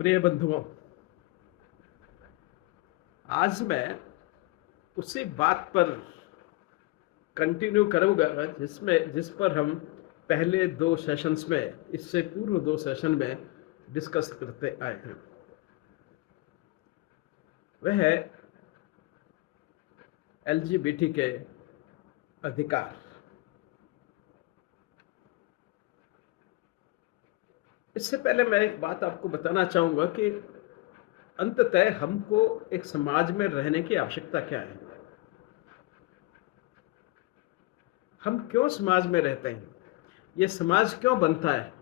प्रिय बंधुओं, आज मैं उसी बात पर कंटिन्यू करूँगा जिस पर हम पहले 2 सेशंस में, इससे पूर्व 2 सेशन में डिस्कस करते आए हैं। वह है एलजीबीटी के अधिकार। इससे पहले मैं एक बात आपको बताना चाहूँगा कि अंततः हमको एक समाज में रहने की आवश्यकता क्या है? हम क्यों समाज में रहते हैं? ये समाज क्यों बनता है?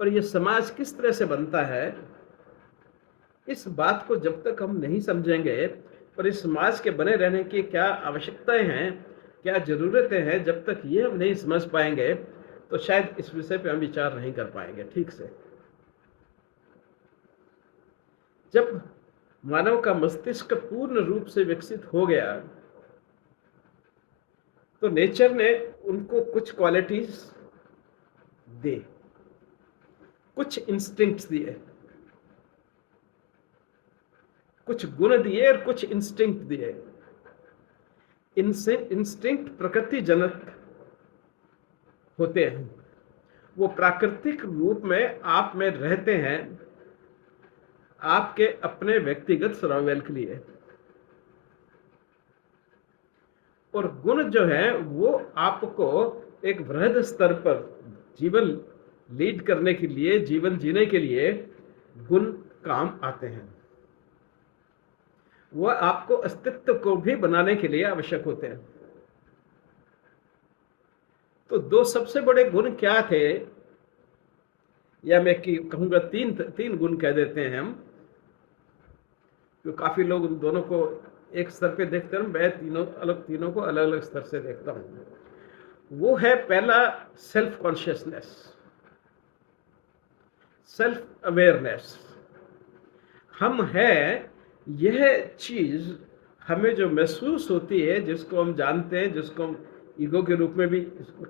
और ये समाज किस तरह से बनता है? इस बात को जब तक हम नहीं समझेंगे और इस समाज के बने रहने की क्या आवश्यकताएं हैं, क्या ज़रूरतें हैं, जब तक ये हम नहीं समझ पाएंगे तो शायद इस विषय पे हम विचार नहीं कर पाएंगे ठीक से। जब मानव का मस्तिष्क पूर्ण रूप से विकसित हो गया तो नेचर ने उनको कुछ क्वालिटीज दी, कुछ इंस्टिंक्ट्स दिए, कुछ गुण दिए और कुछ इंस्टिंक्ट दिए। इनसे इंस्टिंक्ट प्रकृति जनक होते हैं, वो प्राकृतिक रूप में आप में रहते हैं आपके अपने व्यक्तिगत सर्वाइवल के लिए। और गुण जो है वो आपको एक वृहद स्तर पर जीवन लीड करने के लिए, जीवन जीने के लिए गुण काम आते हैं। वह आपको अस्तित्व को भी बनाने के लिए आवश्यक होते हैं। तो 2 सबसे बड़े गुण क्या थे, या मैं कहूँगा तीन गुण कह देते हैं हम, तो काफ़ी लोग उन दोनों को एक स्तर पे देखते हैं। मैं तीनों को अलग अलग स्तर से देखता हूँ। वो है पहला सेल्फ कॉन्शियसनेस, सेल्फ अवेयरनेस। हम हैं, यह चीज़ हमें जो महसूस होती है, जिसको हम जानते हैं, जिसको हम ईगो के रूप में भी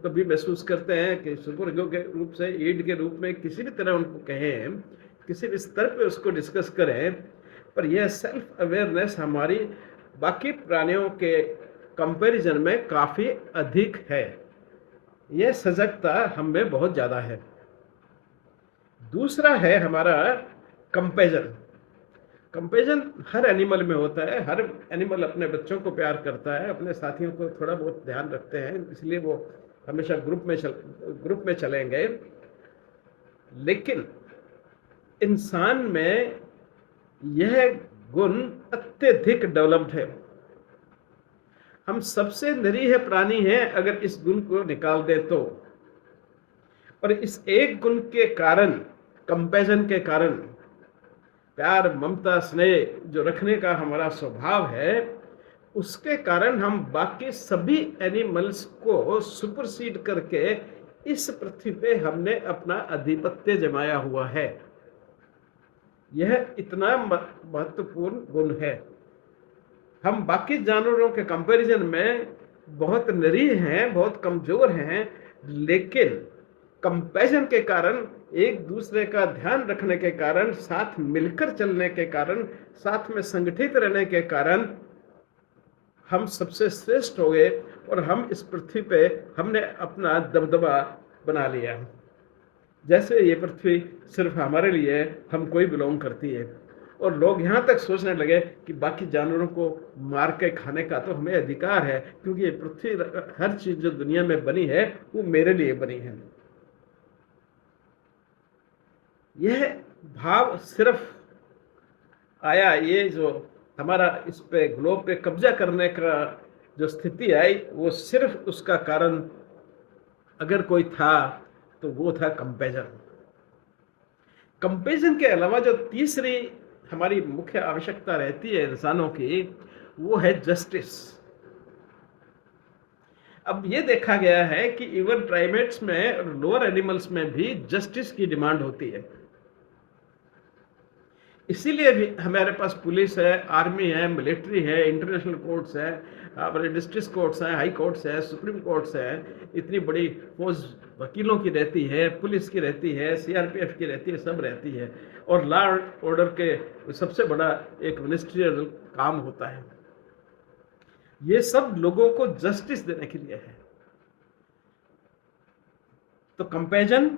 कभी महसूस करते हैं, कि सुपर ईगो के रूप से, ईड के रूप में, किसी भी तरह उनको कहें, किसी भी स्तर पे उसको डिस्कस करें, पर यह सेल्फ अवेयरनेस हमारी बाकी प्राणियों के कंपैरिजन में काफ़ी अधिक है। यह सजगता हम में बहुत ज़्यादा है। दूसरा है हमारा कंपैरिजन। कंपैरिजन हर एनिमल में होता है। हर एनिमल अपने बच्चों को प्यार करता है, अपने साथियों को थोड़ा बहुत ध्यान रखते हैं, इसलिए वो हमेशा ग्रुप में चलेंगे। लेकिन इंसान में यह गुण अत्यधिक डेवलप्ड है। हम सबसे निरीह प्राणी हैं अगर इस गुण को निकाल दे तो। और इस एक गुण के कारण, कंपैरिजन के कारण, प्यार, ममता, स्नेह जो रखने का हमारा स्वभाव है, उसके कारण हम बाकी सभी एनिमल्स को सुपरसीड करके इस पृथ्वी पे हमने अपना आधिपत्य जमाया हुआ है। यह इतना महत्वपूर्ण गुण है। हम बाकी जानवरों के कंपैरिजन में बहुत निरीह हैं, बहुत कमजोर हैं, लेकिन कंपैरिजन के कारण, एक दूसरे का ध्यान रखने के कारण, साथ मिलकर चलने के कारण, साथ में संगठित रहने के कारण हम सबसे श्रेष्ठ हो गए और हम इस पृथ्वी पे हमने अपना दबदबा बना लिया। जैसे ये पृथ्वी सिर्फ हमारे लिए, हमको ही बिलोंग करती है। और लोग यहाँ तक सोचने लगे कि बाकी जानवरों को मार के खाने का तो हमें अधिकार है, क्योंकि ये पृथ्वी, हर चीज़ जो दुनिया में बनी है वो मेरे लिए बनी है। यह भाव सिर्फ आया, ये जो हमारा इस पे ग्लोब पे कब्जा करने का जो स्थिति आई, वो सिर्फ उसका कारण अगर कोई था तो वो था कंपैरिजन। कंपैरिजन के अलावा जो तीसरी हमारी मुख्य आवश्यकता रहती है इंसानों की, वो है जस्टिस। अब ये देखा गया है कि इवन प्राइमेट्स में और लोअर एनिमल्स में भी जस्टिस की डिमांड होती है। इसीलिए भी हमारे पास पुलिस है, आर्मी है, मिलिट्री है, इंटरनेशनल कोर्ट्स है, हमारे डिस्ट्रिक्ट कोर्ट्स हैं, हाई कोर्ट्स है, सुप्रीम कोर्ट्स है, इतनी बड़ी फौज वकीलों की रहती है, पुलिस की रहती है, सीआरपीएफ की रहती है, सब रहती है। और लॉ ऑर्डर के सबसे बड़ा एक मिनिस्ट्रियल काम होता है। ये सब लोगों को जस्टिस देने के लिए है। तो compassion,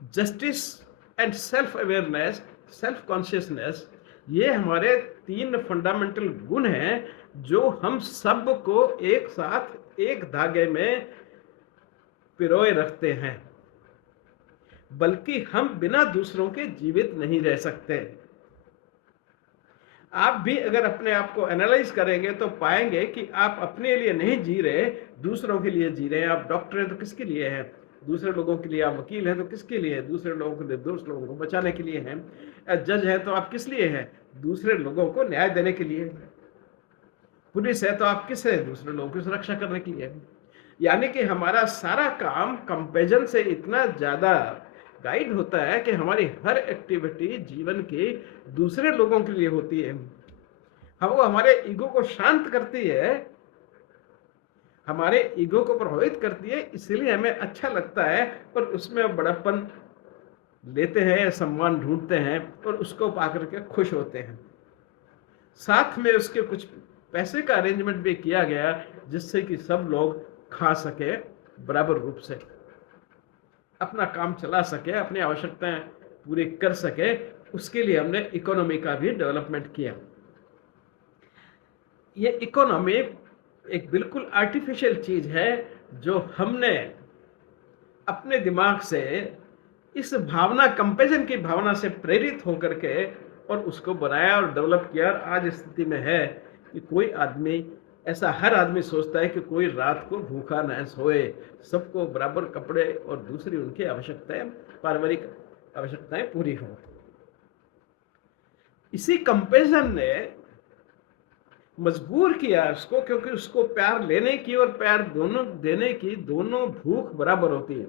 justice and self awareness, self consciousness, ये हमारे 3 फंडामेंटल गुण हैं जो हम सबको एक साथ एक धागे में पिरोए रखते हैं। बल्कि हम बिना दूसरों के जीवित नहीं रह सकते। आप भी अगर अपने आप को एनालाइज करेंगे तो पाएंगे कि आप अपने लिए नहीं जी रहे, दूसरों के लिए जी रहे हैं। आप डॉक्टर हैं तो किसके लिए हैं? दूसरे लोगों के लिए। आप वकील हैं तो किसके लिए? दूसरे लोगों के लिए, दूसरे लोगों को बचाने के लिए हैं। जज हैं तो आप किस लिए हैं? दूसरे लोगों को न्याय देने के लिए। पुलिस है तो आप किस है? दूसरे लोगों की सुरक्षा करने के लिए। यानी कि हमारा सारा काम कंपैरिजन से इतना ज्यादा गाइड होता है कि हमारी हर एक्टिविटी जीवन की दूसरे लोगों के लिए होती है। हाँ, वो हमारे ईगो को शांत करती है, हमारे ईगो को प्रभावित करती है, इसलिए हमें अच्छा लगता है और उसमें बड़प्पन लेते हैं, सम्मान ढूंढते हैं और उसको पाकर के खुश होते हैं। साथ में उसके कुछ पैसे का अरेंजमेंट भी किया गया जिससे कि सब लोग खा सके, बराबर रूप से अपना काम चला सके, अपनी आवश्यकताएं पूरी कर सके। उसके लिए हमने इकोनॉमी का भी डेवलपमेंट किया। ये इकोनॉमी एक बिल्कुल आर्टिफिशियल चीज है जो हमने अपने दिमाग से इस भावना, कंपैरिजन की भावना से प्रेरित होकर के और उसको बनाया और डेवलप किया। और आज स्थिति में है कि कोई आदमी ऐसा, हर आदमी सोचता है कि कोई रात को भूखा न सोए, सबको बराबर कपड़े और दूसरी उनकी आवश्यकताएं, पारिवारिक आवश्यकताएं पूरी हो। इसी कंपैरिजन ने मजबूर किया उसको, क्योंकि उसको प्यार लेने की और प्यार दोनों देने की दोनों भूख बराबर होती है।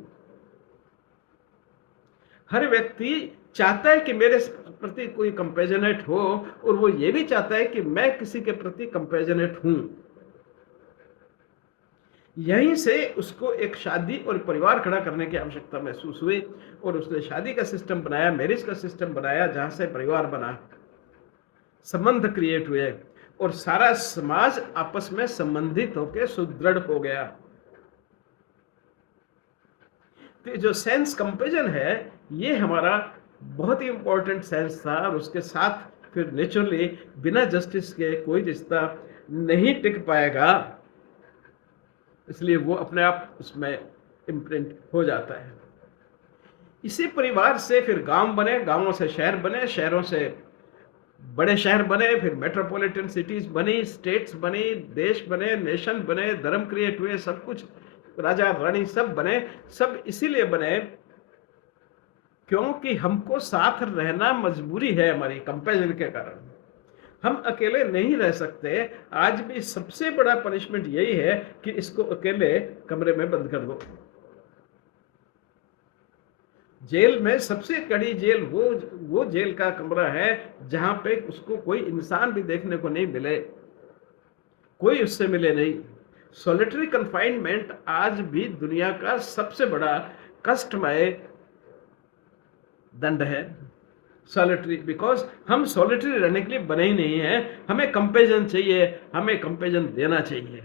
हर व्यक्ति चाहता है कि मेरे प्रति कोई कंपैशनेट हो और वो ये भी चाहता है कि मैं किसी के प्रति कंपैशनेट हूं। यहीं से उसको एक शादी और परिवार खड़ा करने की आवश्यकता महसूस हुई और उसने शादी का सिस्टम बनाया, मैरिज का सिस्टम बनाया, जहां से परिवार बना, संबंध क्रिएट हुए और सारा समाज आपस में संबंधित होकर सुदृढ़ हो गया। तो जो सेंस कंपैरिजन है, ये हमारा बहुत ही इंपॉर्टेंट सेंस था और उसके साथ फिर नेचुरली बिना जस्टिस के कोई रिश्ता नहीं टिक पाएगा, इसलिए वो अपने आप उसमें इम्प्रिंट हो जाता है। इसी परिवार से फिर गांव बने, गांवों से शहर बने, शहरों से बड़े शहर बने, फिर मेट्रोपॉलिटन सिटीज बनी, स्टेट्स बनी, देश बने, नेशन बने, धर्म क्रिएट हुए, सब कुछ, राजा रानी सब बने। सब इसीलिए बने क्योंकि हमको साथ रहना मजबूरी है हमारी कंपैरिजन के कारण। हम अकेले नहीं रह सकते। आज भी सबसे बड़ा पनिशमेंट यही है कि इसको अकेले कमरे में बंद कर दो। जेल में सबसे कड़ी जेल वो जेल का कमरा है जहां पे उसको कोई इंसान भी देखने को नहीं मिले, कोई उससे मिले नहीं। सॉलिटरी कन्फाइनमेंट आज भी दुनिया का सबसे बड़ा कष्टमय दंड है। सॉलिटरी, बिकॉज हम सॉलिटरी रहने के लिए बने ही नहीं है। हमें कंपैरिजन चाहिए, हमें कंपैरिजन देना चाहिए।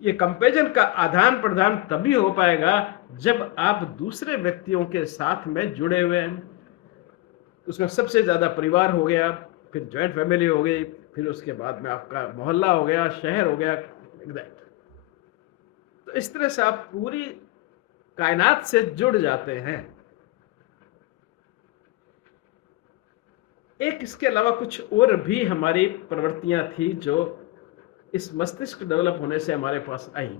ये कंपैरिजन का आदान प्रदान तभी हो पाएगा जब आप दूसरे व्यक्तियों के साथ में जुड़े हुए हैं। उसमें सबसे ज्यादा परिवार हो गया, फिर जॉइंट फैमिली हो गई, फिर उसके बाद में आपका मोहल्ला हो गया, शहर हो गया, तो इस तरह से आप पूरी कायनात से जुड़ जाते हैं। एक इसके अलावा कुछ और भी हमारी प्रवृत्तियां थी जो इस मस्तिष्क डेवलप होने से हमारे पास आई।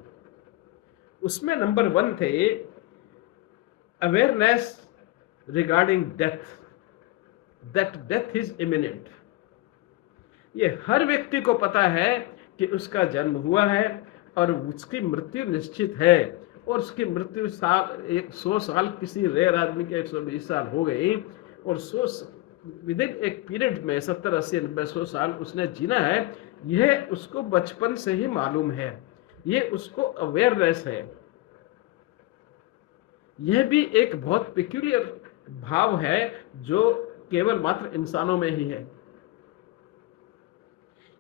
उसमें नंबर 1 थे awareness regarding death, that death is imminent. ये हर व्यक्ति को पता है कि उसका जन्म हुआ है और उसकी मृत्यु निश्चित है, और उसकी मृत्यु 100 साल, किसी रेयर आदमी के 120 साल हो गई, और 100 विद इन एक पीरियड में 70, 80, 90, 100 साल उसने जीना है। यह उसको बचपन से ही मालूम है, ये उसको अवेयरनेस है। यह भी एक बहुत पिक्यूलियर भाव है जो केवल मात्र इंसानों में ही है।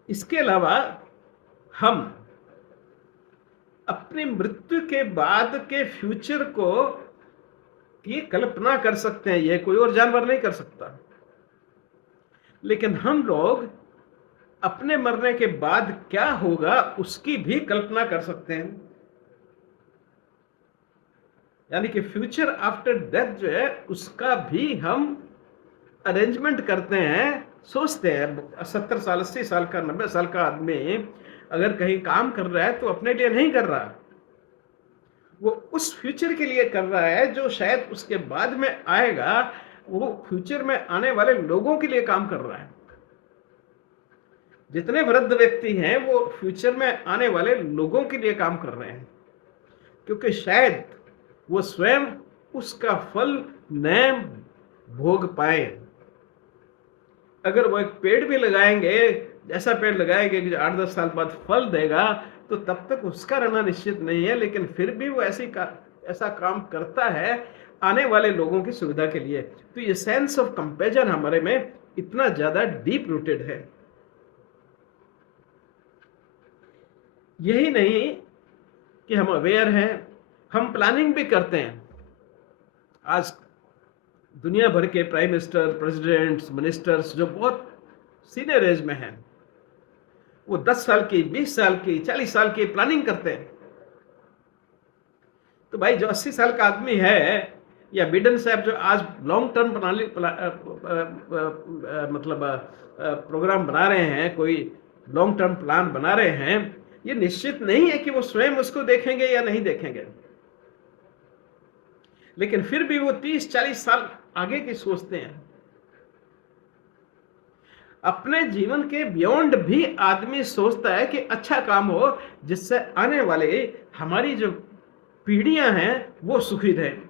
इसके अलावा हम अपनी मृत्यु के बाद के फ्यूचर को की कल्पना कर सकते हैं, यह कोई और जानवर नहीं कर सकता। लेकिन हम लोग अपने मरने के बाद क्या होगा उसकी भी कल्पना कर सकते हैं। यानी कि फ्यूचर आफ्टर डेथ जो है उसका भी हम अरेंजमेंट करते हैं, सोचते हैं। 70 साल 80 साल का 90 साल का आदमी अगर कहीं काम कर रहा है तो अपने लिए नहीं कर रहा, वो उस फ्यूचर के लिए कर रहा है जो शायद उसके बाद में आएगा। वो फ्यूचर में आने वाले लोगों के लिए काम कर रहा है। जितने वृद्ध व्यक्ति हैं वो फ्यूचर में आने वाले लोगों के लिए काम कर रहे हैं, क्योंकि शायद वो स्वयं उसका फल न भोग पाए। अगर वो एक पेड़ भी लगाएंगे, ऐसा पेड़ लगाएंगे कि 8-10 साल बाद फल देगा, तो तब तक उसका रहना निश्चित नहीं है, लेकिन फिर भी वो ऐसा काम करता है आने वाले लोगों की सुविधा के लिए। तो ये सेंस ऑफ कंपैशन हमारे में इतना ज्यादा डीप रूटेड है। यही नहीं कि हम अवेयर हैं, हम प्लानिंग भी करते हैं। आज दुनिया भर के प्राइम मिनिस्टर, प्रेसिडेंट्स, मिनिस्टर्स जो बहुत सीनियर एज में हैं, वो 10 साल की, 20 साल की, 40 साल की प्लानिंग करते हैं। तो भाई जो 80 साल का आदमी है, या बिडेन साहब जो आज लॉन्ग टर्म प्रोग्राम बना रहे हैं, कोई लॉन्ग टर्म प्लान बना रहे हैं, ये निश्चित नहीं है कि वो स्वयं उसको देखेंगे या नहीं देखेंगे। लेकिन फिर भी वो 30-40 साल आगे की सोचते हैं। अपने जीवन के बियॉन्ड भी आदमी सोचता है कि अच्छा काम हो, जिससे आने वाले हमारी जो पीढ़ियां हैं वो सुखी रहें।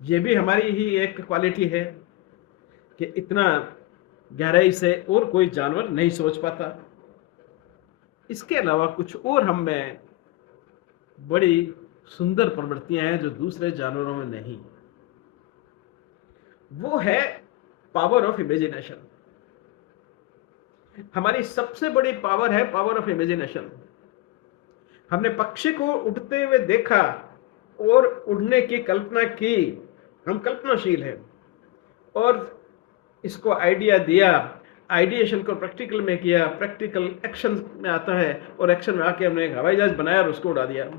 ये भी हमारी ही एक क्वालिटी है कि इतना गहराई से और कोई जानवर नहीं सोच पाता। इसके अलावा कुछ और हम में बड़ी सुंदर प्रवृत्तियां हैं जो दूसरे जानवरों में नहीं। वो है पावर ऑफ इमेजिनेशन। हमारी सबसे बड़ी पावर है पावर ऑफ इमेजिनेशन। हमने पक्षी को उड़ते हुए देखा और उड़ने की कल्पना की, हम कल्पनाशील हैं, और इसको आइडिया दिया, आइडिएशन को प्रैक्टिकल में किया, प्रैक्टिकल एक्शन में आता है, और एक्शन में आके हमने एक हवाई जहाज बनाया और उसको उड़ा दिया।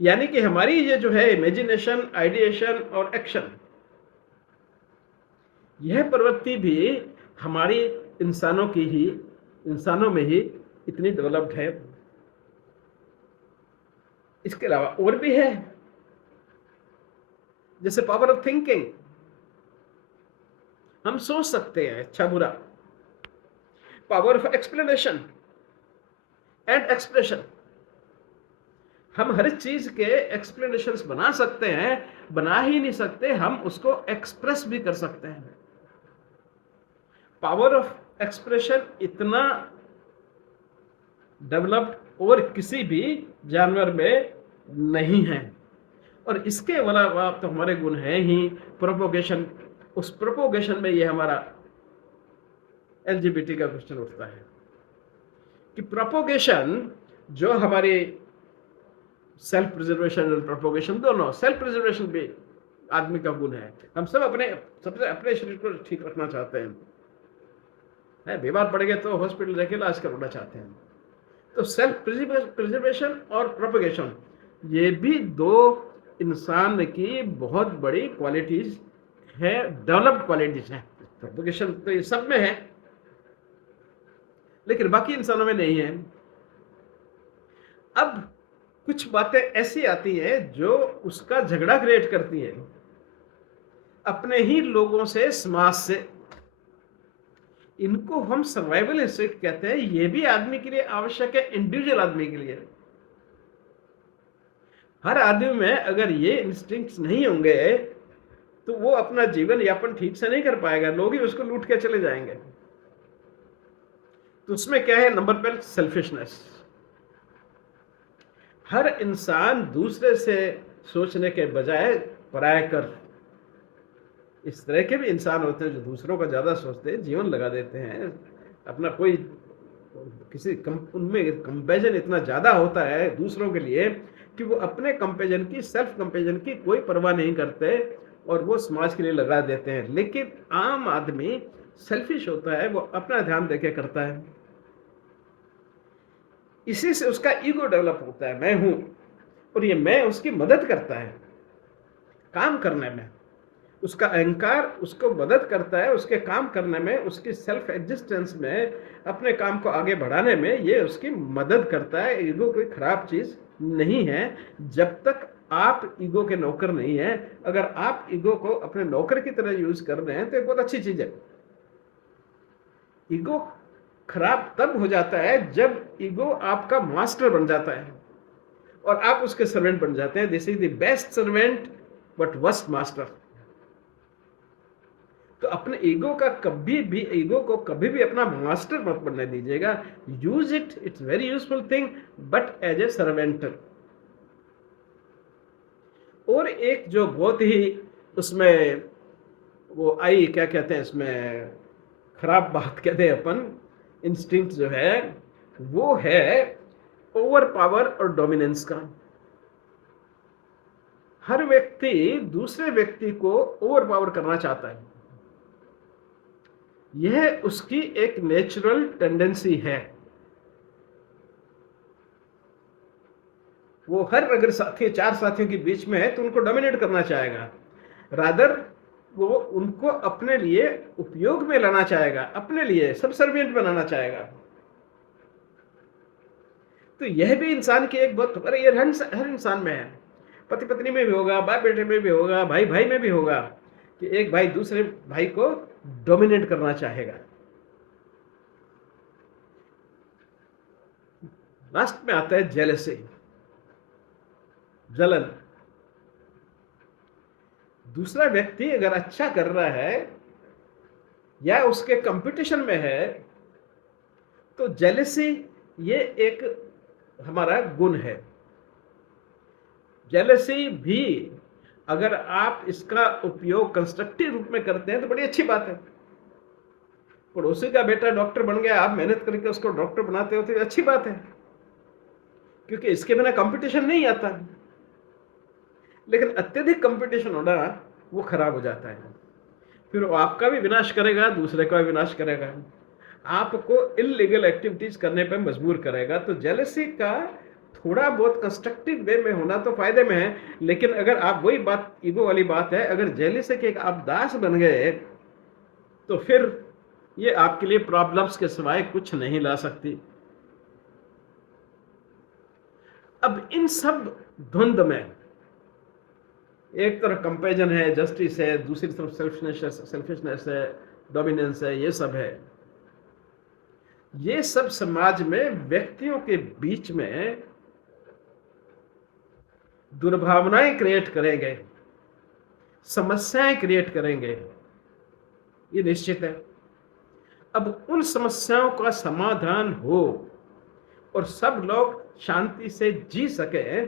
यानी कि हमारी ये जो है इमेजिनेशन, आइडिएशन और एक्शन, यह प्रवृत्ति भी हमारी इंसानों में ही इतनी डेवलप्ड है। इसके अलावा और भी है, जैसे पावर ऑफ थिंकिंग। हम सोच सकते हैं अच्छा बुरा। Power of explanation and expression. हम हर चीज के एक्सप्लेनेशंस बना सकते हैं, बना ही नहीं सकते, हम उसको एक्सप्रेस भी कर सकते हैं। पावर ऑफ एक्सप्रेशन इतना डेवलप्ड और किसी भी जानवर में नहीं है। और इसके अलावा तो हमारे गुण है ही प्रोपोगेशन। उस प्रोपोगेशन में ये हमारा एलजीबीटी का क्वेश्चन उठता है कि प्रोपोगेशन जो हमारे सेल्फ प्रिजर्वेशन और प्रोपोगेशन, दोनों, सेल्फ प्रिजर्वेशन भी आदमी का गुण है। हम सब अपने शरीर को ठीक रखना चाहते हैं, बीमार पड़ गए तो हॉस्पिटल जाके इलाज करवाना चाहते हैं। तो सेल्फ प्रिजर्वेशन और प्रोपोगेशन, ये भी दो इंसान की बहुत बड़ी क्वालिटीज है, डेवलप्ड क्वालिटीज हैं। प्रोपोगेशन तो ये सब में है, लेकिन बाकी इंसानों में नहीं है। अब कुछ बातें ऐसी आती हैं जो उसका झगड़ा क्रिएट करती हैं अपने ही लोगों से, समाज से। इनको हम सर्वाइवल इंस्टिंक्ट कहते हैं। ये भी आदमी के लिए आवश्यक है, इंडिविजुअल आदमी के लिए। हर आदमी में अगर ये इंस्टिंक्ट्स नहीं होंगे तो वो अपना जीवन यापन ठीक से नहीं कर पाएगा, लोग ही उसको लूट के चले जाएंगे। तो उसमें क्या है, नंबर पर सेल्फिशनेस। हर इंसान दूसरे से सोचने के बजाय पराया कर, इस तरह के भी इंसान होते हैं जो दूसरों का ज़्यादा सोचते हैं, जीवन लगा देते हैं अपना। कोई किसी उनमें कंपैरिजन इतना ज़्यादा होता है दूसरों के लिए कि वो अपने कंपैरिजन की, सेल्फ कंपैरिजन की कोई परवाह नहीं करते और वो समाज के लिए लगा देते हैं। लेकिन आम आदमी सेल्फिश होता है, वो अपना ध्यान देके करता है, इसी से उसका ईगो डेवलप होता है, मैं हूं, और ये मैं उसकी मदद करता है काम करने में। उसका अहंकार उसको मदद करता है उसके काम करने में, उसकी सेल्फ एग्जिस्टेंस में, अपने काम को आगे बढ़ाने में ये उसकी मदद करता है। ईगो कोई खराब चीज नहीं है जब तक आप ईगो के नौकर नहीं है। अगर आप ईगो को अपने नौकर की तरह यूज कर रहे हैं तो ये बहुत अच्छी चीज है। ईगो खराब तब हो जाता है जब ईगो आपका मास्टर बन जाता है और आप उसके सर्वेंट बन जाते हैं। This is the best servant but worst master. तो अपने ईगो को कभी भी अपना मास्टर मत बनने दीजिएगा। Use it, it's very useful thing, but as a servant. और एक जो बहुत ही उसमें वो आई, क्या कहते हैं इसमें, खराब बात कहते हैं अपन, इंस्टिंक्ट जो है वो है ओवर पावर और डोमिनेंस का। हर व्यक्ति दूसरे व्यक्ति को ओवर पावर करना चाहता है, यह उसकी एक नेचुरल टेंडेंसी है। वो हर अगर साथी, चार साथियों के बीच में है तो उनको डोमिनेट करना चाहेगा, रादर वो उनको अपने लिए उपयोग में लाना चाहेगा, अपने लिए सबसर्विएंट बनाना चाहेगा। तो यह भी इंसान की एक बहुत, अरे ये हर इंसान में है, पति पत्नी में भी होगा, बाप बेटे में भी होगा, भाई भाई में भी होगा, कि एक भाई दूसरे भाई को डोमिनेट करना चाहेगा। लास्ट में आता है जेलसी, जलन। दूसरा व्यक्ति अगर अच्छा कर रहा है या उसके कंपटीशन में है तो जेलसी ये एक हमारा गुण है। जेलसी भी अगर आप इसका उपयोग कंस्ट्रक्टिव रूप में करते हैं तो बड़ी अच्छी बात है। पड़ोसी का बेटा डॉक्टर बन गया, आप मेहनत करके उसको डॉक्टर बनाते हो तो अच्छी बात है, क्योंकि इसके बिना कंपटीशन नहीं आता। लेकिन अत्यधिक कंपटीशन होना वो खराब हो जाता है, फिर वो आपका भी विनाश करेगा, दूसरे का भी विनाश करेगा, आपको इलीगल एक्टिविटीज करने पर मजबूर करेगा। तो जेलसी का थोड़ा बहुत कंस्ट्रक्टिव वे में होना तो फायदे में है, लेकिन अगर आप, वही बात ईगो वाली बात है, अगर जेलसी के आप दास बन गए तो फिर ये आपके लिए प्रॉब्लम्स के सिवाय कुछ नहीं ला सकती। अब इन सब धुंध में एक तरफ कंपैरिजन है, जस्टिस है, दूसरी तरफ सेल्फिशनेस है, डोमिनेंस है, ये सब है। ये सब समाज में व्यक्तियों के बीच में दुर्भावनाएं क्रिएट करेंगे, समस्याएं क्रिएट करेंगे, ये निश्चित है। अब उन समस्याओं का समाधान हो और सब लोग शांति से जी सके,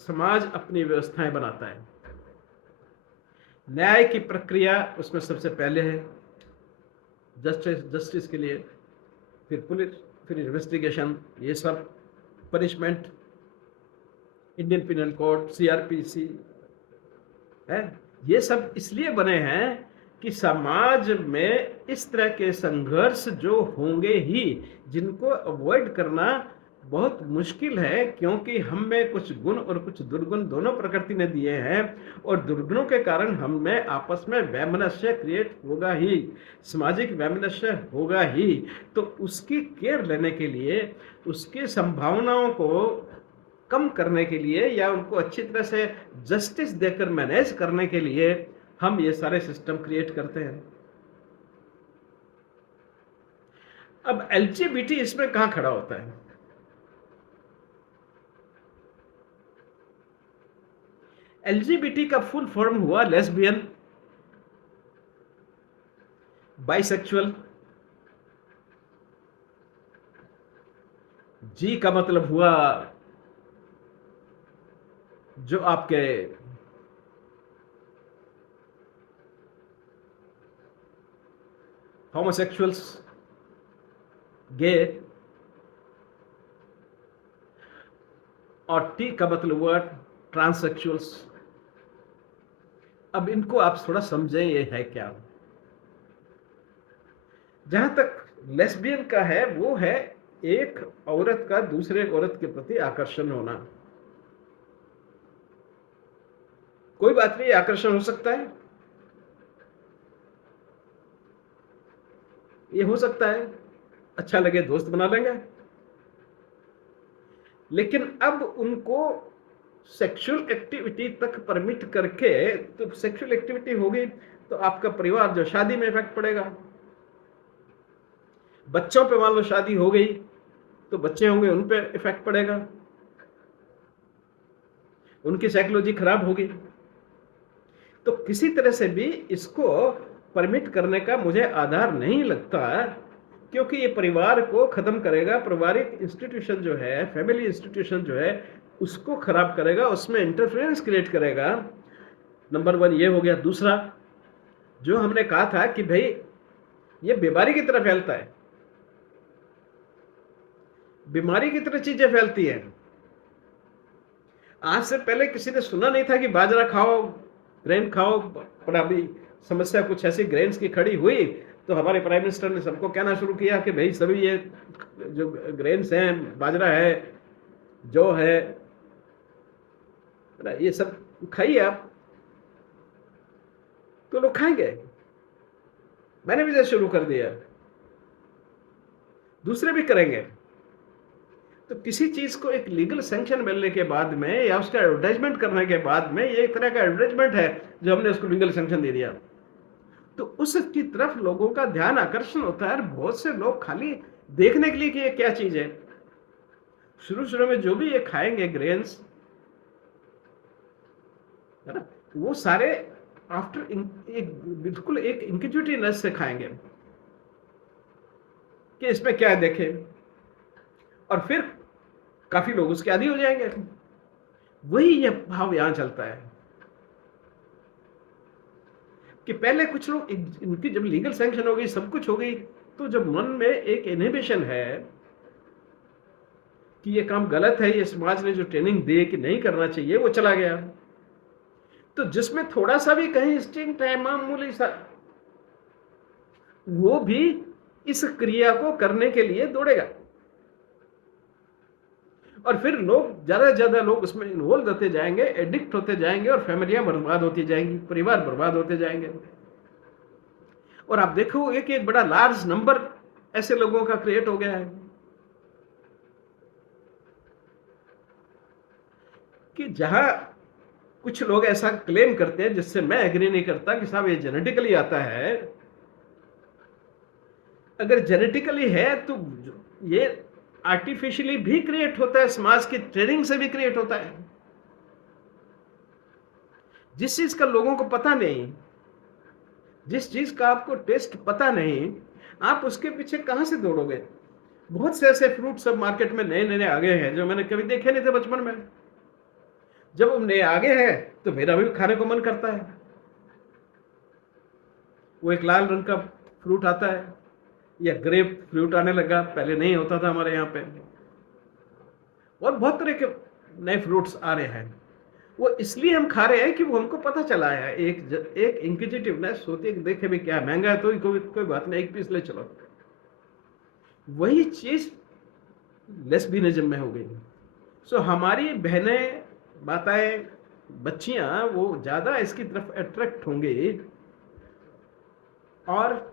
समाज अपनी व्यवस्थाएं बनाता है। न्याय की प्रक्रिया उसमें सबसे पहले है, जस्टिस के लिए, फिर पुलिस, फिर इन्वेस्टिगेशन, ये सब, punishment, Indian penal code, CrPC है, ये सब इसलिए बने हैं कि समाज में इस तरह के संघर्ष जो होंगे ही, जिनको अवॉइड करना बहुत मुश्किल है, क्योंकि हम में कुछ गुण और कुछ दुर्गुण दोनों प्रकृति ने दिए हैं, और दुर्गुणों के कारण हम में आपस में वैमनस्य क्रिएट होगा ही, सामाजिक वैमनस्य होगा ही। तो उसकी केयर लेने के लिए, उसकी संभावनाओं को कम करने के लिए, या उनको अच्छी तरह से जस्टिस देकर मैनेज करने के लिए हम ये सारे सिस्टम क्रिएट करते हैं। अब एलजीबीटी इसमें कहां खड़ा होता है? एलजीबीटी का फुल फॉर्म हुआ लेस्बियन, बाइसेक्सुअल, जी का मतलब हुआ जो आपके होमोसेक्सुअल्स, गे, और टी का मतलब हुआ ट्रांससेक्सुअल्स। अब इनको आप थोड़ा समझें ये है क्या। जहां तक लेस्बियन का है, वो है एक औरत का दूसरे औरत के प्रति आकर्षण होना। कोई बात नहीं, आकर्षण हो सकता है, ये हो सकता है, अच्छा लगे दोस्त बना लेंगे। लेकिन अब उनको सेक्सुअल एक्टिविटी तक परमिट करके, तो सेक्सुअल एक्टिविटी होगी तो आपका परिवार जो शादी में इफेक्ट पड़ेगा। बच्चों पे मान लो शादी हो गई तो बच्चे होंगे, उन पे इफेक्ट पड़ेगा, उनकी साइकोलॉजी खराब होगी। तो किसी तरह से भी इसको परमिट करने का मुझे आधार नहीं लगता, क्योंकि ये परिवार को खत्म करेगा। पारिवारिक इंस्टीट्यूशन जो है, फैमिली इंस्टीट्यूशन जो है, उसको खराब करेगा, उसमें इंटरफेरेंस क्रिएट करेगा। नंबर वन ये हो गया। दूसरा, जो हमने कहा था कि भाई ये बीमारी की तरह फैलता है, बीमारी की तरह चीजें फैलती हैं। आज से पहले किसी ने सुना नहीं था कि बाजरा खाओ, ग्रेन खाओ, पर अभी समस्या कुछ ऐसी ग्रेन्स की खड़ी हुई तो हमारे प्राइम मिनिस्टर ने सबको कहना शुरू किया कि भाई सभी ये जो ग्रेन्स हैं, बाजरा है, जौ है, ये सब खाइए आप। तो लोग खाएंगे। मैंने भी शुरू कर दिया, दूसरे भी करेंगे। तो किसी चीज को एक लीगल सैंक्शन मिलने के बाद में या उसका एडवर्टाइजमेंट करने के बाद में, ये एक तरह का एडवर्टाइजमेंट है जो हमने उसको लीगल सैंक्शन दे दिया, तो उसकी तरफ लोगों का ध्यान आकर्षण होता है। बहुत से लोग खाली देखने के लिए कि ये क्या चीज है, शुरू शुरू में जो भी ये खाएंगे ग्रेन्स, है ना, वो सारे आफ्टर एक बिल्कुल एक इंक्विजिटिवनेस से खाएंगे कि इसमें क्या है देखें, और फिर काफी लोग उसके आदी हो जाएंगे। वही ये भाव यहां चलता है कि पहले कुछ लोग, इनकी जब लीगल सैंक्शन हो गई, सब कुछ हो गई, तो जब मन में एक इनहिबिशन है कि ये काम गलत है, ये समाज ने जो ट्रेनिंग दी कि नहीं करना चाहिए, वो चला गया। तो जिसमें थोड़ा सा भी कहीं इंस्टिंक्ट है, मामूली सा, वो भी इस क्रिया को करने के लिए दौड़ेगा। और फिर लोग ज्यादा से ज्यादा लोग उसमें इन्वॉल्व होते जाएंगे, एडिक्ट होते जाएंगे, और फैमिलियां बर्बाद होती जाएंगी, परिवार बर्बाद होते जाएंगे। और आप देखोगे कि एक बड़ा लार्ज नंबर ऐसे लोगों का क्रिएट हो गया है कि जहां कुछ लोग ऐसा क्लेम करते हैं, जिससे मैं एग्री नहीं करता, कि साहब ये जेनेटिकली आता है। अगर जेनेटिकली है तो ये आर्टिफिशियली भी क्रिएट होता है, समाज की ट्रेनिंग से भी क्रिएट होता है। जिस चीज का लोगों को पता नहीं, जिस चीज का आपको टेस्ट पता नहीं, आप उसके पीछे कहां से दौड़ोगे। बहुत से ऐसे फ्रूट सब मार्केट में नए नए आगे हैं जो मैंने कभी देखे नहीं थे बचपन में। जब हम नए आगे हैं तो मेरा भी खाने को मन करता है। वो एक लाल रंग का फ्रूट आता है, या ग्रेप फ्रूट आने लगा, पहले नहीं होता था हमारे यहाँ पे। और बहुत तरह के नए फ्रूट्स आ रहे हैं। वो इसलिए हम खा रहे हैं कि वो हमको पता चला है, एक इंक्विजिटिवनेस होती है कि देखे भी क्या महंगा है तो कोई बात नहीं, एक पीस ले चलो। वही चीज लेस्बियनिज्म में हो गई। सो हमारी बहनें, माताएं, बच्चियां वो ज्यादा इसकी तरफ अट्रैक्ट होंगी, और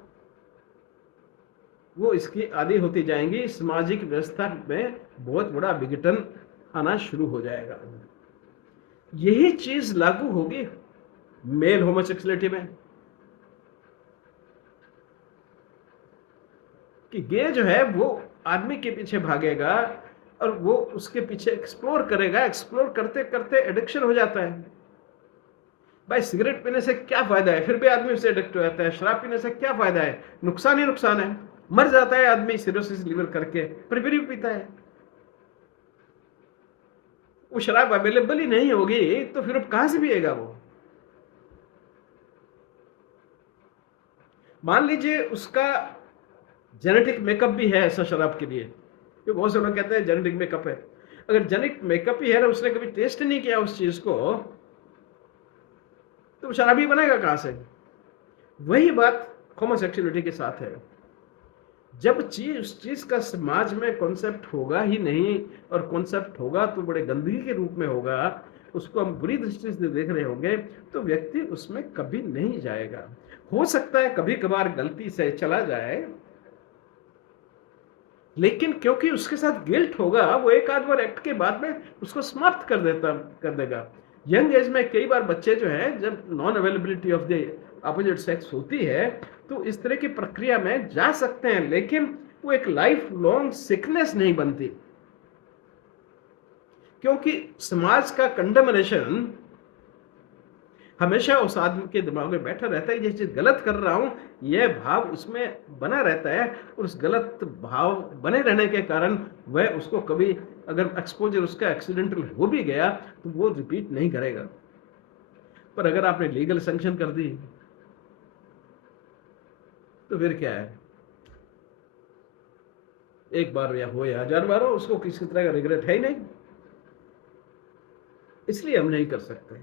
वो इसकी आदी होती जाएंगी। सामाजिक व्यवस्था में बहुत बड़ा विघटन आना शुरू हो जाएगा। यही चीज लागू होगी मेल होमोसेक्सुअलिटी में, कि गे जो है वो आदमी के पीछे भागेगा, और वो उसके पीछे एक्सप्लोर करेगा। एक्सप्लोर करते करते एडिक्शन हो जाता है। भाई सिगरेट पीने से क्या फायदा है, फिर भी आदमी उससे एडिक्ट हो जाता है। शराब पीने से क्या फायदा है, नुकसान ही नुकसान है। मर जाता है आदमी सिरोसिस लीवर करके, पर फिर भी पीता है। वो शराब अवेलेबल ही नहीं होगी तो फिर अब कहाँ से पिएगा वो? मान लीजिए उसका जेनेटिक मेकअप भी है ऐसा शराब के लिए, क्योंकि बहुत से लोग कहते हैं जेनेटिक मेकअप है। अगर जेनेटिक मेकअप ही है और उसने कभी टेस्ट नहीं किया उस चीज को, तो वो शराबी बनेगा कहाँ से? वही बात होमोसेक्सुअलिटी के साथ है। जब उस चीज का समाज में कॉन्सेप्ट होगा ही नहीं, और कॉन्सेप्ट होगा तो बड़े गंदगी के रूप में होगा, उसको हम बुरी दृष्टि से देख रहे होंगे, तो व्यक्ति उसमें कभी नहीं जाएगा। हो सकता है कभी कभार गलती से चला जाए, लेकिन क्योंकि उसके साथ गिल्ट होगा, वो एक आध बार एक्ट के बाद में उसको समाप्त कर देगा। यंग एज में कई बार बच्चे जो हैं, जब non availability of the opposite sex होती है, तो इस तरह की प्रक्रिया में जा सकते हैं, लेकिन वो एक लाइफ लॉन्ग सिकनेस नहीं बनती, क्योंकि समाज का कंडमनेशन हमेशा उस आदमी के दिमाग में बैठा रहता है। ये चीज गलत कर रहा हूं, यह भाव उसमें बना रहता है, और उस गलत भाव बने रहने के कारण वह उसको कभी, अगर एक्सपोजर उसका एक्सीडेंटल हो भी गया, तो वो रिपीट नहीं करेगा। पर अगर आपने लीगल सैंक्शन कर दी तो फिर क्या है? एक बार या हो या हजार बार हो, उसको किसी तरह का रिग्रेट है ही नहीं। इसलिए हम नहीं कर सकते।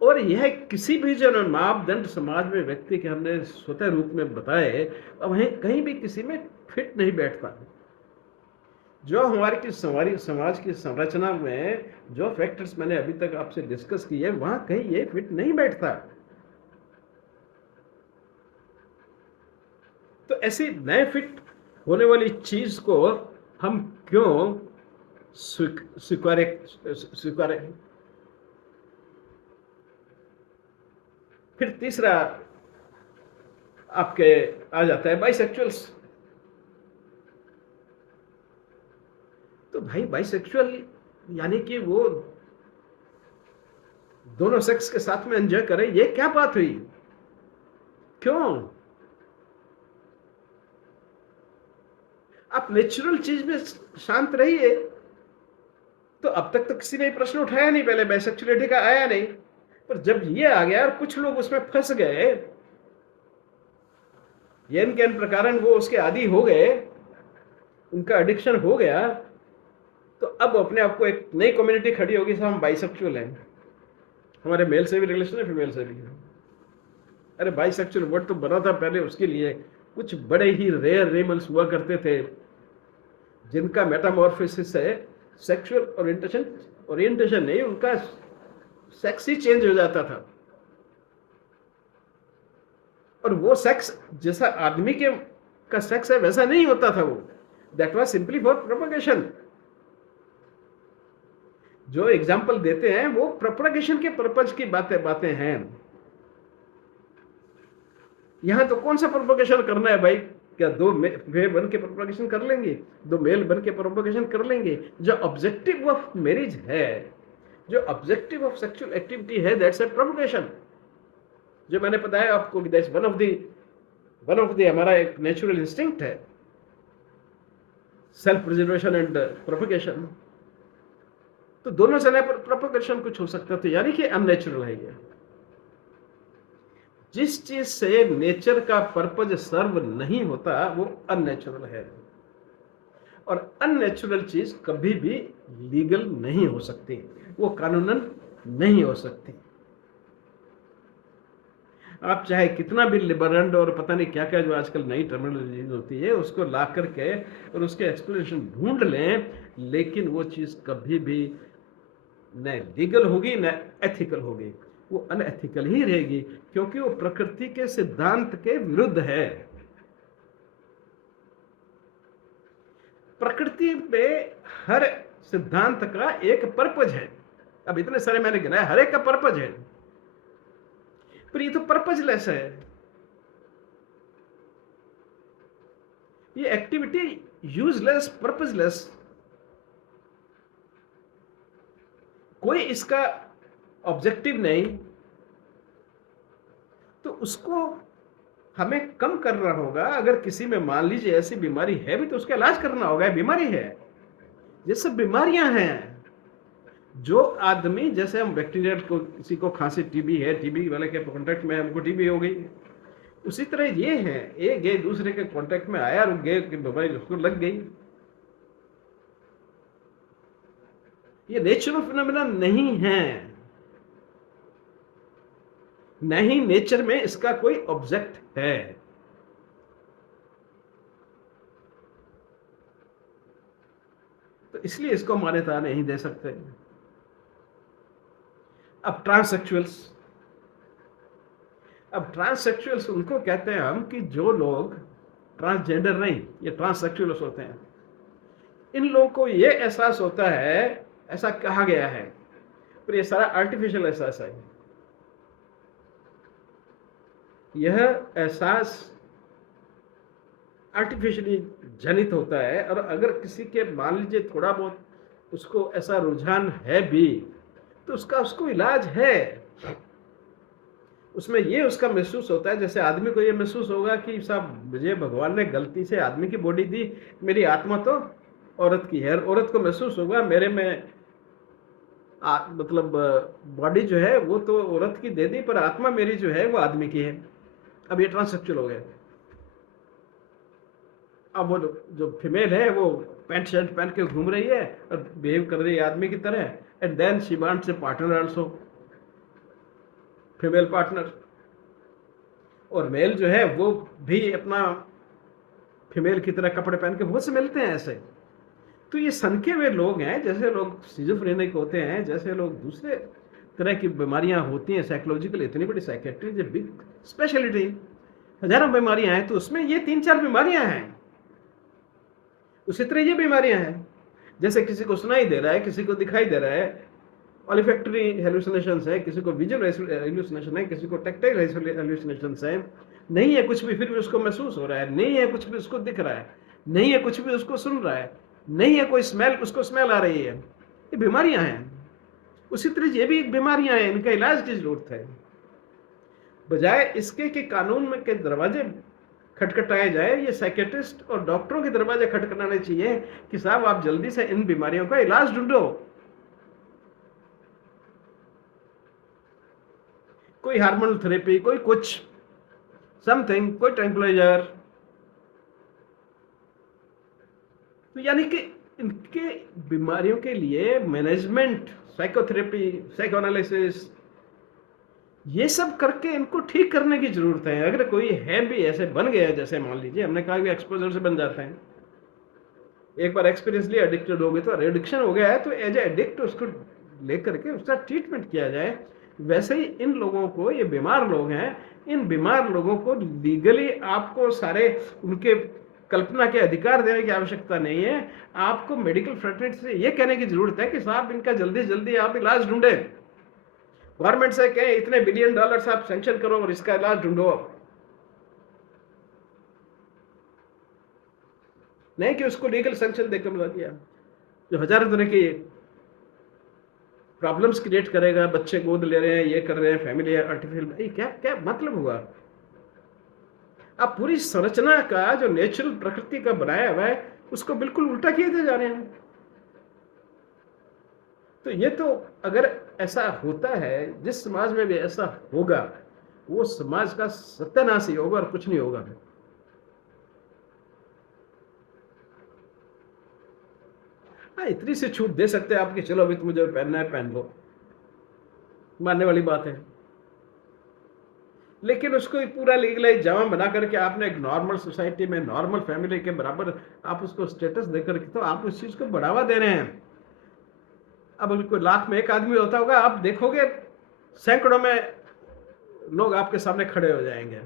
और यह किसी भी जो मापदंड समाज में व्यक्ति के हमने स्वतः रूप में बताए, अब वहीं कहीं भी किसी में फिट नहीं बैठता। जो हमारी समाज की संरचना में जो फैक्टर्स मैंने अभी तक आपसे डिस्कस किए, वहां कहीं ये फिट नहीं बैठता। तो ऐसी नए फिट होने वाली चीज को हम क्यों स्वीकारे? फिर तीसरा आपके आ जाता है बाइसेक्सुअल्स। तो भाई बाइसेक्सुअल यानी कि वो दोनों सेक्स के साथ में एंजॉय करें, ये क्या बात हुई? क्यों? आप नेचुरल चीज में शांत रहिए। तो अब तक तो किसी ने प्रश्न उठाया नहीं, पहले बाइसेक्सुअलिटी का आया नहीं, पर जब ये आ गया और कुछ लोग उसमें फंस गए, येन केन प्रकारन वो उसके आदी हो गए, उनका एडिक्शन हो गया, तो अब अपने आप को एक नई कम्युनिटी खड़ी होगी, सब हम बाइसेक्सुअल हैं, हमारे मेल से भी रिलेशन है, फीमेल से भी है। अरे बाइसेक्सुअल वर्ड तो बना था पहले उसके लिए, कुछ बड़े ही रेयर एनिमल्स हुआ करते थे जिनका मेटामॉर्फोसिस से सेक्सुअल ओरिएंटेशन नहीं, उनका सेक्स ही चेंज हो जाता था, और वो सेक्स जैसा आदमी के का सेक्स है वैसा नहीं होता था वो। That was simply for propagation. जो एग्जाम्पल देते हैं वो प्रोपगेशन के पर्पज की बातें हैं। यहां तो कौन सा प्रोपगेशन करना है भाई? क्या दो मेल बन के प्रोपगेशन कर लेंगे? दो मेल बन के प्रोपगेशन कर लेंगे? जो ऑब्जेक्टिव ऑफ मैरिज है, जो ऑब्जेक्टिव ऑफ सेक्सुअल एक्टिविटी है, दैट्स ए प्रोपगेशन। जो मैंने बताया आपको कि दैट्स वन ऑफ द हमारा एक नेचुरल इंस्टिंक्ट है, सेल्फ प्रिजर्वेशन एंड प्रोपगेशन। तो दोनों से प्रोपगेशन कुछ हो सकता है, तो यानी कि अननेचुरल है ये। जिस चीज से नेचर का पर्पज सर्व नहीं होता वो अननेचुरल है, और अननेचुरल चीज कभी भी लीगल नहीं हो सकती, वो कानूनन नहीं हो सकती। आप चाहे कितना भी लिबरल और पता नहीं क्या क्या जो आजकल नई टर्मिनोलॉजी होती है उसको ला करके और उसके एक्सप्लेनेशन ढूंढ लें, लेकिन वो चीज कभी भी न लीगल होगी न एथिकल होगी, वो अनएथिकल ही रहेगी, क्योंकि वो प्रकृति के सिद्धांत के विरुद्ध है। प्रकृति में हर सिद्धांत का एक पर्पज है। अब इतने सारे मैंने गिनाया, हर एक का पर्पज है, पर ये तो पर्पजलेस है। ये एक्टिविटी यूजलेस, पर्पजलेस, कोई इसका ऑब्जेक्टिव नहीं, तो उसको हमें कम करना होगा। अगर किसी में मान लीजिए ऐसी बीमारी है भी तो उसका इलाज करना होगा। बीमारी है, ये सब बीमारियां हैं, जो आदमी, जैसे हम बैक्टीरिया को, किसी को खांसी टीबी है, टीबी वाले के कांटेक्ट में हमको टीबी हो गई, उसी तरह ये है, एक गे दूसरे के कांटेक्ट में आया और गे की बीमारी उसको लग गई। ये नेचुरल फिनोमेना नहीं है, न ही नेचर में इसका कोई ऑब्जेक्ट है। तो इसलिए इसको मान्यता नहीं दे सकते। अब ट्रांससेक्सुअल्स उनको कहते हैं हम कि जो लोग ट्रांसजेंडर नहीं, ये ट्रांससेक्सुअल्स होते हैं। इन लोगों को ये एहसास होता है, ऐसा कहा गया है, पर ये सारा आर्टिफिशियल एहसास है। यह एहसास आर्टिफिशियली जनित होता है, और अगर किसी के मान लीजिए थोड़ा बहुत उसको ऐसा रुझान है भी, तो उसको इलाज है। उसमें ये उसका महसूस होता है, जैसे आदमी को ये महसूस होगा कि साहब मुझे भगवान ने गलती से आदमी की बॉडी दी, मेरी आत्मा तो औरत की है। औरत को महसूस होगा मेरे में मतलब बॉडी जो है वो तो औरत की दे दी, पर आत्मा मेरी जो है वो आदमी की है। अब ये ट्रांससेक्सुअल हो गए। अब वो जो फीमेल है वो पैंट शर्ट पहन के घूम रही है और बिहेव कर रही है आदमी की तरह, and then she wants a partner also, female partner. और मेल जो है वो भी अपना फीमेल की तरह कपड़े पहन के बहुत से मिलते हैं ऐसे। तो ये सनके हुए लोग हैं, जैसे लोग सिजोफ्रेनिक होते हैं, जैसे लोग दूसरे तरह की बीमारियां होती हैं साइकोलॉजिकल। इतनी बड़ी साइकेट्री जो बिग स्पेशलिटी, हजारों बीमारियां हैं, तो उसमें ये 3-4 बीमारियां हैं। उसी तरह ये बीमारियां हैं, जैसे किसी को सुनाई दे रहा है, किसी को दिखाई दे रहा है, ऑलिफैक्टरी हेलुसिनेशंस है, किसी को विजुअल हेलुसिनेशन है, किसी को टैक्टाइल हेलुसिनेशंस है। नहीं है कुछ भी, फिर भी उसको महसूस हो रहा है। नहीं है कुछ भी, उसको दिख रहा है। नहीं है कुछ भी, उसको सुन रहा है। नहीं है कोई स्मेल, उसको स्मेल आ रही है। ये बीमारियां हैं। उसी तरह ये भी एक बीमारियां हैं, इनका इलाज की जरूरत है। बजाय इसके कि कानून में के दरवाजे खटखटाए जाए, ये साइकेट्रिस्ट और डॉक्टरों के दरवाजे खटखटाने चाहिए कि साहब आप जल्दी से इन बीमारियों का इलाज ढूंढो। कोई हार्मोनल थेरेपी, कोई कुछ समथिंग, कोई ट्रैंक्विलाइजर। तो यानी कि इनके बीमारियों के लिए मैनेजमेंट, साइकोथेरेपी, साइकोएनालिसिस, ये सब करके इनको ठीक करने की जरूरत है। अगर कोई है भी ऐसे बन गया, जैसे मान लीजिए हमने कहा कि एक्सपोजर से बन जाते हैं, एक बार एक्सपीरियंस लिया, एडिक्टेड हो गए, तो एडिक्शन हो गया है, तो एज एडिक्ट उसको लेकर के उसका ट्रीटमेंट किया जाए। वैसे ही इन लोगों को, ये बीमार लोग हैं, इन बीमार लोगों को लीगली आपको सारे उनके कल्पना के अधिकार देने की आवश्यकता नहीं है। आपको मेडिकल फ्रेटर्निटी से ये कहने की जरूरत है कि साहब इनका जल्दी जल्दी आप इलाज ढूंढे। गवर्नमेंट से कहें इतने $1 बिलियन आप सैंक्शन करो और इसका इलाज ढूंढो। नहीं कि उसको लीगल सैंक्शन देकर मिला दिया, जो हजारों तरह की प्रॉब्लम्स क्रिएट करेगा। बच्चे गोद ले रहे हैं, ये कर रहे हैं, फैमिली आर्टिफिशियल, क्या क्या मतलब हुआ। आप पूरी संरचना का जो नेचुरल प्रकृति का बनाया हुआ है उसको बिल्कुल उल्टा किए जा रहे हैं। तो ये तो अगर ऐसा होता है, जिस समाज में भी ऐसा होगा, वो समाज का सत्यानाश ही होगा और कुछ नहीं होगा। हाँ, इतनी सी छूट दे सकते हैं आपकी, चलो अभी तो मुझे पहनना है पहन लो, मानने वाली बात है। लेकिन उसको पूरा लीगलाइज जामा बना करके आपने एक नॉर्मल सोसाइटी में, नॉर्मल फैमिली के बराबर आप उसको स्टेटस देकर के, तो आप उस चीज को बढ़ावा दे रहे हैं। अब कोई लाख में एक आदमी होता होगा, आप देखोगे सैकड़ों में लोग आपके सामने खड़े हो जाएंगे,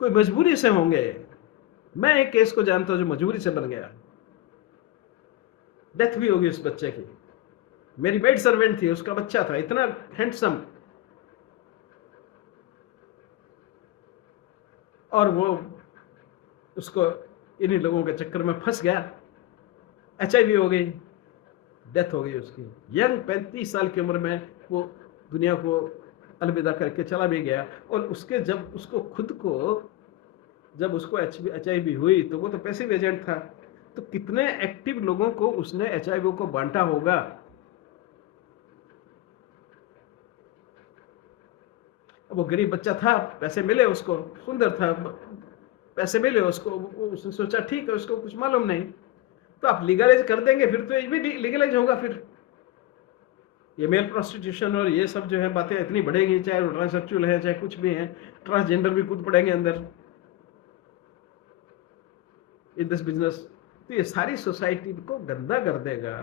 कोई मजबूरी से होंगे। मैं एक केस को जानता हूं जो मजबूरी से बन गया, डेथ भी होगी उस बच्चे की। मेरी मेड सर्वेंट थी, उसका बच्चा था इतना हैंडसम, और वो उसको इन्हीं लोगों के चक्कर में फंस गया, HIV हो गई, डेथ हो गई उसकी। यंग 35 साल की उम्र में वो दुनिया को अलविदा करके चला भी गया। और उसके जब उसको खुद को, जब उसको HIV हुई, तो वो तो पैसिव एजेंट था, तो कितने एक्टिव लोगों को उसने HIV को बांटा होगा। वो गरीब बच्चा था, पैसे मिले उसको, सुंदर था, पैसे मिले उसको, उसने सोचा ठीक है, उसको कुछ मालूम नहीं, तो आप लीगलाइज कर देंगे, फिर तो ये भी लीगलाइज होगा। फिर ये मेल प्रोस्टिट्यूशन और ये सब जो है बातें इतनी बढ़ेगी, चाहे वो ट्रांससेक्सुअल है, चाहे कुछ भी है, ट्रांसजेंडर भी कूद पड़ेंगे अंदर इन दिस बिजनेस। तो ये सारी सोसाइटी को गंदा कर देगा,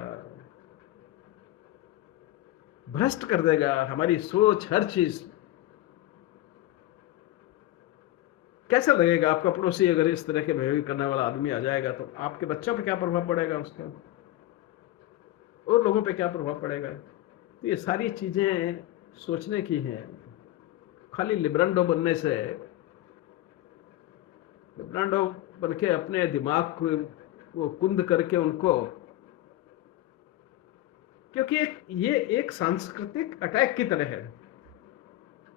भ्रष्ट कर देगा, हमारी सोच, हर चीज। कैसा लगेगा आपका पड़ोसी अगर इस तरह के बिहेवियर करने वाला आदमी आ जाएगा, तो आपके बच्चों पे क्या प्रभाव पड़ेगा उसका, और लोगों पे क्या प्रभाव पड़ेगा। तो ये सारी चीजें सोचने की हैं। खाली लिब्रांडो बनने से, लिब्रांडो बन के अपने दिमाग को वो कुंद करके उनको, क्योंकि ये एक सांस्कृतिक अटैक की तरह है।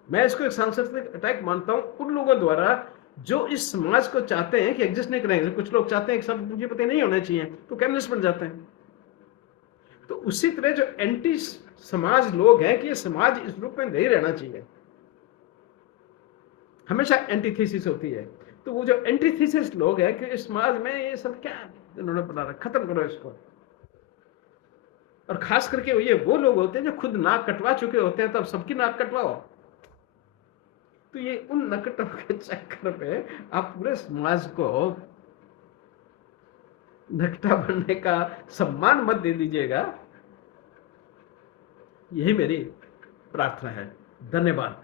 मैं इसको एक सांस्कृतिक अटैक मानता हूं उन लोगों द्वारा जो इस समाज को चाहते हैं कि एग्जिस्ट नहीं करेंगे। कुछ लोग चाहते हैं कि सब मुझे पता नहीं होने चाहिए, तो कम्युनिस्ट बन जाते हैं। तो उसी तरह जो एंटी समाज लोग हैं कि ये समाज इस रूप में नहीं रहना चाहिए, हमेशा एंटीथीसिस होती है। तो वो जो एंटीथीसिस लोग हैं कि इस समाज में ये सब क्या इन्होंने बना रखा, खत्म करो इसको। और खास करके वो लोग होते हैं जो खुद नाक कटवा चुके होते हैं, तब सबकी नाक कटवाओ। तो ये उन नकटों के चक्कर पे आप पूरे समाज को नकटा बनने का सम्मान मत दे दीजिएगा। यही मेरी प्रार्थना है। धन्यवाद।